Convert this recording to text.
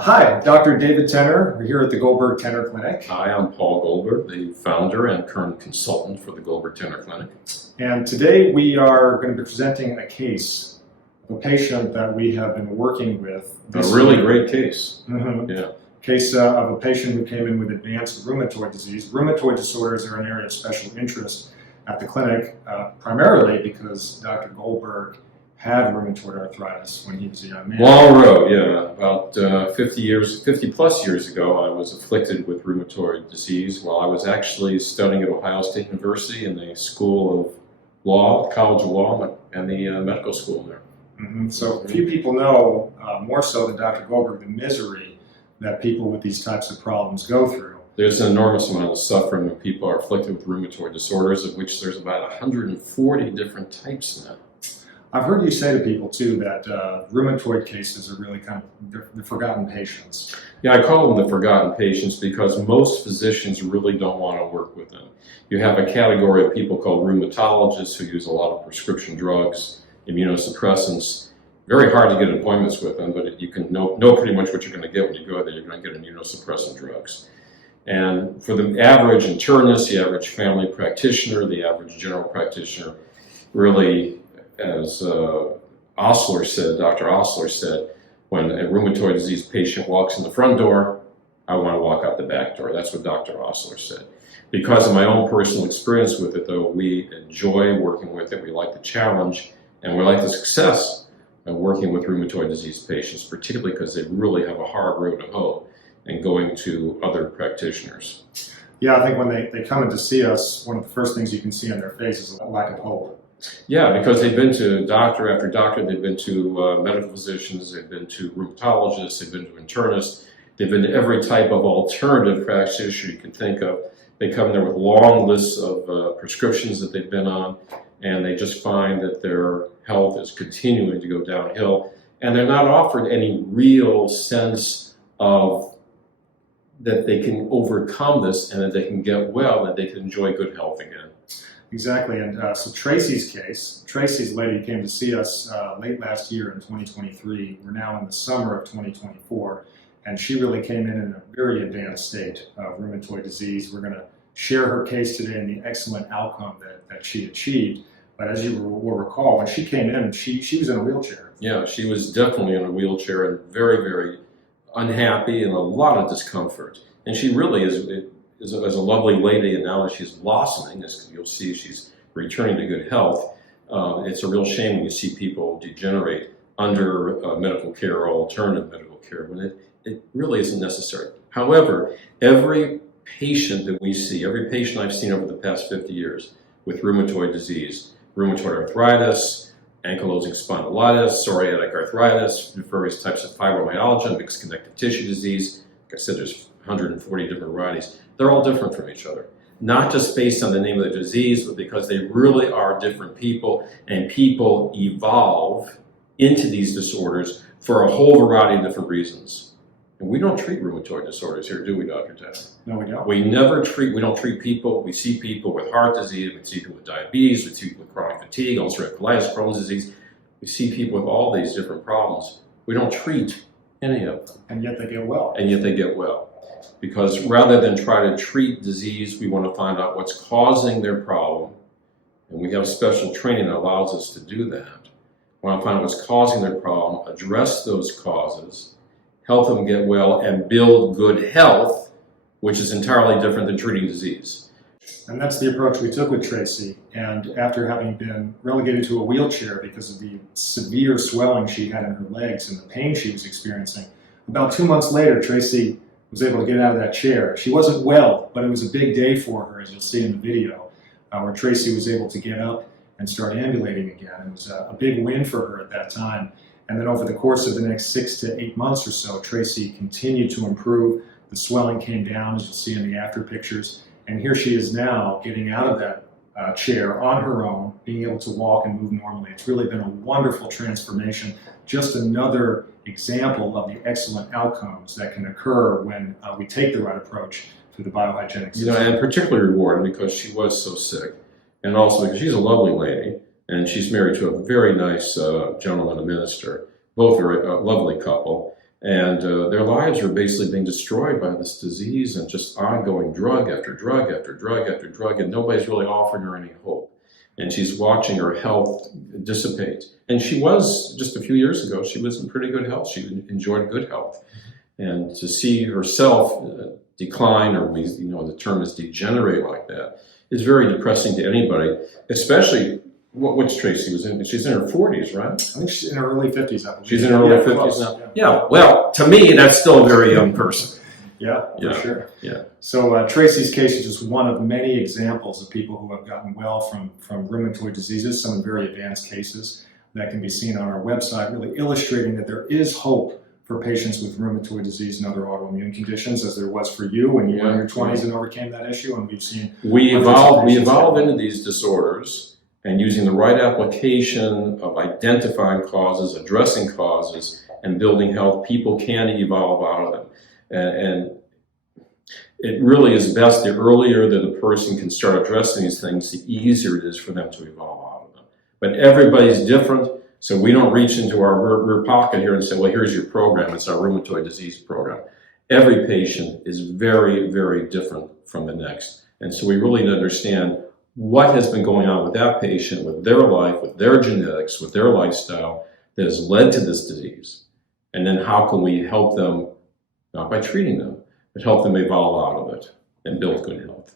Hi, Dr. David Tener. We're here at the Goldberg Tener Clinic. Hi, I'm Paul Goldberg, the founder and current consultant for the Goldberg Tener Clinic. And today we are going to be presenting a case of a patient that we have been working with. A really great case. Mm-hmm. Yeah. Case of a patient who came in with advanced rheumatoid disease. Rheumatoid disorders are an area of special interest at the clinic, primarily because Dr. Goldberg had rheumatoid arthritis when he was a young man. Long road, yeah. About 50 plus years ago, I was afflicted with rheumatoid disease while I was actually studying at Ohio State University in the School of Law, College of Law, and the medical school there. Mm-hmm. So few people know, more so than Dr. Goldberg, the misery that people with these types of problems go through. There's an enormous amount of suffering when people are afflicted with rheumatoid disorders, of which there's about 140 different types now. I've heard you say to people, too, that rheumatoid cases are really kind of the forgotten patients. Yeah, I call them the forgotten patients because most physicians really don't want to work with them. You have a category of people called rheumatologists who use a lot of prescription drugs, immunosuppressants. Very hard to get appointments with them, but you can know pretty much what you're going to get when you go there. You're going to get immunosuppressant drugs. And for the average internist, the average family practitioner, the average general practitioner, really, as Osler said, Dr. Osler said, when a rheumatoid disease patient walks in the front door, I want to walk out the back door. That's what Dr. Osler said. Because of my own personal experience with it, though, we enjoy working with it. We like the challenge, and we like the success of working with rheumatoid disease patients, particularly because they really have a hard road to hoe and going to other practitioners. Yeah, I think when they come in to see us, one of the first things you can see on their face is a lack of hope. Yeah, because they've been to doctor after doctor, they've been to medical physicians, they've been to rheumatologists, they've been to internists, they've been to every type of alternative practitioner you can think of. They come there with long lists of prescriptions that they've been on, and they just find that their health is continuing to go downhill, and they're not offered any real sense of that they can overcome this and that they can get well and they can enjoy good health again. Exactly, and so Tracy's case, Tracy's lady came to see us late last year in 2023. We're now in the summer of 2024, and she really came in a very advanced state of rheumatoid disease. We're going to share her case today and the excellent outcome that she achieved. But as you will recall, when she came in, she was in a wheelchair. Yeah, she was definitely in a wheelchair and very, very unhappy and a lot of discomfort. And she really is a lovely lady, and now that she's blossoming, as you'll see, she's returning to good health. It's a real shame when you see people degenerate under medical care or alternative medical care when it really isn't necessary. However, every patient that we see, every patient I've seen over the past 50 years with rheumatoid disease, rheumatoid arthritis, ankylosing spondylitis, psoriatic arthritis, various types of fibromyalgia, mixed connective tissue disease, like I said, there's 140 different varieties. They're all different from each other, not just based on the name of the disease, but because they really are different people, and people evolve into these disorders for a whole variety of different reasons. And we don't treat rheumatoid disorders here, do we, Dr. Tener? No, we don't. We don't treat people. We see people with heart disease, we see people with diabetes, we see people with chronic fatigue, ulcerative colitis, Crohn's disease. We see people with all these different problems. We don't treat any of them. And yet they get well. And yet they get well. Because rather than try to treat disease, we want to find out what's causing their problem. And we have special training that allows us to do that. We want to find out what's causing their problem, address those causes, help them get well, and build good health, which is entirely different than treating disease. And that's the approach we took with Tracy. And after having been relegated to a wheelchair because of the severe swelling she had in her legs and the pain she was experiencing, about 2 months later, Tracy was able to get out of that chair. She wasn't well, but it was a big day for her, as you'll see in the video, where Tracy was able to get up and start ambulating again. It was a big win for her at that time. And then over the course of the next 6 to 8 months or so, Tracy continued to improve. The swelling came down, as you'll see in the after pictures. And here she is now, getting out of that chair on her own, being able to walk and move normally. It's really been a wonderful transformation. Just another example of the excellent outcomes that can occur when we take the right approach to the biohygienic system. And particularly rewarding because she was so sick, and also because she's a lovely lady, and she's married to a very nice gentleman, a minister. Both are a lovely couple, And their lives were basically being destroyed by this disease and just ongoing drug after drug after drug after drug, and nobody's really offering her any hope. And she's watching her health dissipate. And she was, just a few years ago, she was in pretty good health. She enjoyed good health. And to see herself decline, or the term is degenerate like that, is very depressing to anybody, especially what's Tracy was in. She's in her 40s, right? I think she's in her early 50s. I believe. She's in her early 50s now. Yeah. Well, to me, that's still a very young person. Yeah, for sure. Yeah. So Tracy's case is just one of many examples of people who have gotten well from rheumatoid diseases, some very advanced cases that can be seen on our website, really illustrating that there is hope for patients with rheumatoid disease and other autoimmune conditions, as there was for you when you were in your 20s and overcame that issue. And we've seen we evolve into these disorders, and using the right application of identifying causes, addressing causes, and building health, people can evolve out of them. And it really is best the earlier that a person can start addressing these things, the easier it is for them to evolve out of them. But everybody's different, so we don't reach into our rear pocket here and say, well, here's your program. It's our rheumatoid disease program. Every patient is very, very different from the next. And so we really need to understand what has been going on with that patient, with their life, with their genetics, with their lifestyle that has led to this disease. And then how can we help them, not by treating them, but help them evolve out of it and build good health.